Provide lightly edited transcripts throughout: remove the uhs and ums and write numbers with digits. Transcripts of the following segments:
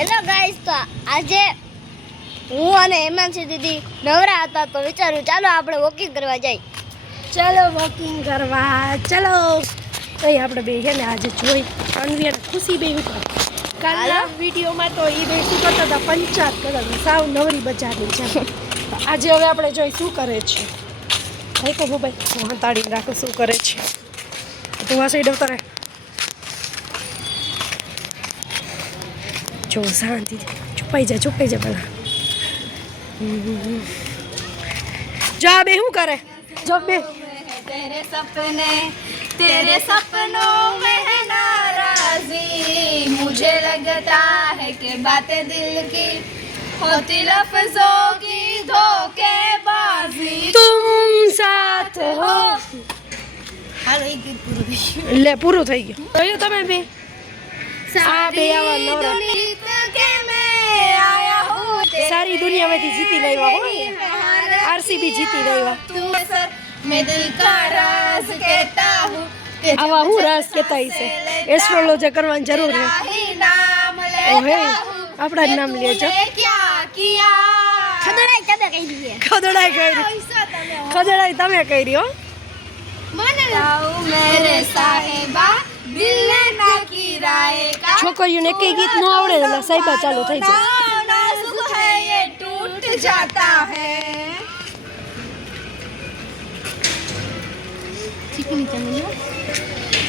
Hello guys, તો આજે હું અને હેમાંશી દીદી નવરા હતા તો વિચાર્યું ચાલો આપણે વોકિંગ કરવા જઈએ. ચલો વોકિંગ કરવા ચલો. તો આપણે બે છે ને આજે જોઈ અન્વી અને ખુશી બે કાલના વિડીયોમાં તો એ બે શું કરતા હતા, પંચાયત કરતા હતા, સાવ નવરી બજારની છે. આજે હવે આપણે જોઈ શું કરે છે. ભાઈ કહું ભાઈ હું હતાડીને રાખું શું કરે છે. તું આ સાઈડ આવતા રહે. જો શાંતિ છુપાઈ જા પેલા. જા બે શું કરે જો બે. तेरे सपनों में है नाराज़ी, मुझे लगता है कि बातें दिल की होती लफ्ज़ों की धोखेबाजी. तुम साथ हो. હાલો એક ગીત પૂરું થઈ લે પૂરું થઈ ગયું. જોયું તમે બે આ બે આવા નવરા સારી દુનિયામાંથી જીતી લાવ્યા હો. આરસીબી જીતી લાવ્યા. मैं दिल का राज कहता हूँ कि આવા હું રાસ કહેતા છે. એસ્ટ્રોલોજી કરવાની જરૂર છે. नाम ઓહે लेता हूँ. આપણા જ નામ લેજો. क्या किया ખદડાઈ તમે કહી દીધી ખદડાઈ તમે કરી હો. मेरे साहिबा दिल ने ना किराएगा. છોકરીઓને એકેય ગીત ન આવડે એટલે સાહેબા ચાલુ થઈ જાય. नाजुक है ये टूट जाता है.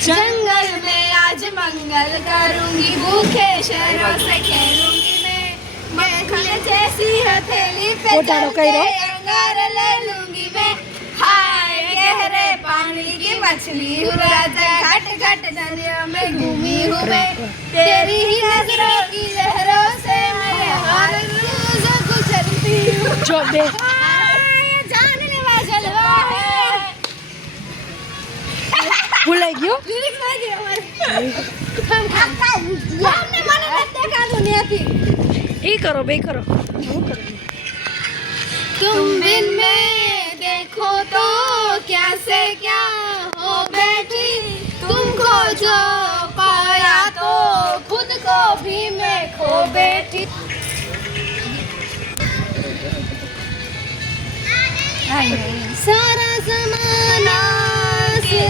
जंगल में आज मंगल करूंगी, भूखे शहरों से खेलूंगी मैं खल जैसी हथेली पे पोटाड़ो कइरो. अंगार ले लूंगी मैं. हाय गहरे पानी की मछली हूँ, राजा घाट घाट दरिया में घूमी हूँ मैं. तेरी ही नजरों की लहरों से मैं हर रोज गुजरती हूँ. જો બે जानलेवा जलवा है. ભૂલાઈ ગયો. એ કરો બે કરો. હું કરું तुम बिन में देखो तो क्या से क्या हो बैठी, तुमको जो पाया तो खुद को भी मैं खो बैठी. सारा जमाना से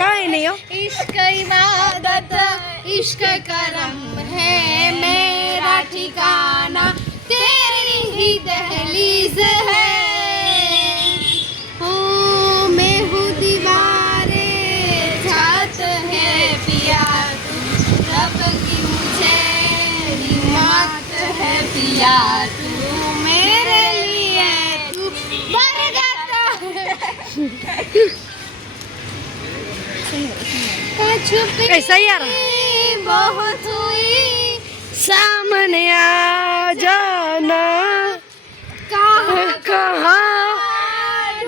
કાંઈ નહીં હો. इश्क इबादत इश्क करम है मेरा ठिकाना, तेरी ही दहलीज है. ओ मैं हूँ दीवारे छात है पिया, तू रब की मुझे हिम्मत है पिया, तू मेरे लिए तू मर जाता है. એ સૈયારા बहुत हुई સામને આ જાના કહા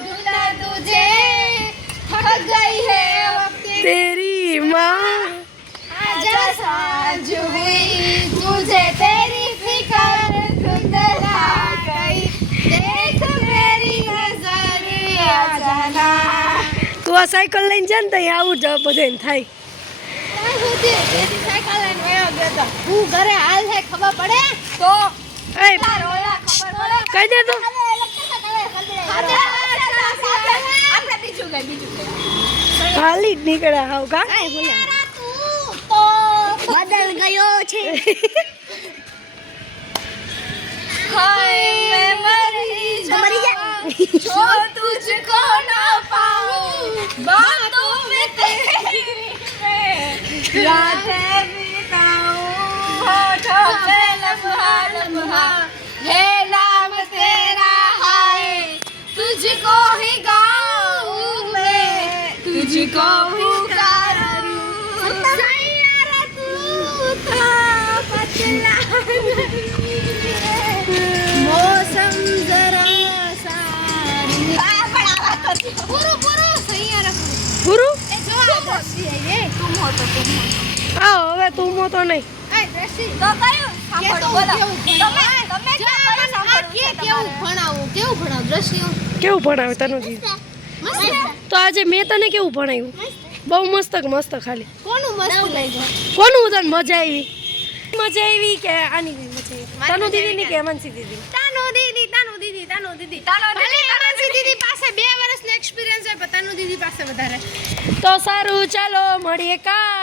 ढूंढा तुझे, थक गई है वक्त તેરી માં. आजा साँझ हुई, तुझे तेरी फिक्र धुंधला गई, देख मेरी नजर आ जाना. તું આ સાયકલ લઈને જા ને તો આવું જ બધાને થાય. હું ઘરે હાલ છે ખબર પડે તો એ રોયા ખબર પડે. કહી દે તો. આપણે બીજું કઈ હાલી જ નીકળ્યા હાવ કા. તું તો બદલ ગયો છે. हाय मैं मरी जाऊं जो तुझको ना पाऊं, बातों में तेरी मैं रातें बिताऊं, होठों पे लम्हा लम्हा है नाम तेरा. हाय तुझको ही गाऊं मैं, तुझको पुकारूं. सैयारा तू था पतला मौसम जरा सारी પૂરું સૈયારા પૂરું એ જો આ દ્રશ્ય એ તુમ હો તો તુમ હો. આવો હવે તું મોતો નહીં. એ દ્રશ્ય તો કયું સાંભળો બોલો. તમે ક્યાં સાંભળો કેવું ભણાવું દ્રશ્ય કેવું ભણાવે તને દી. મસ્ત. તો આજે મેં તને કેવું ભણાવ્યું. બહુ મસ્ત ખાલી. કોનું મસ્ત લાગ્યું? કોનું તને મજા આવી. બી મજા આવી કે આની બી મજા આવી તનુ દીદીની કે હેમાંસી દીદી તાનુ દીદી ભલે હેમાંસી દીદી પાસે 2 વર્ષનો એક્સપિરિયન્સ હોય પણ તાનુ દીદી પાસે વધારે તો સારું ચાલો મળીએ કાલ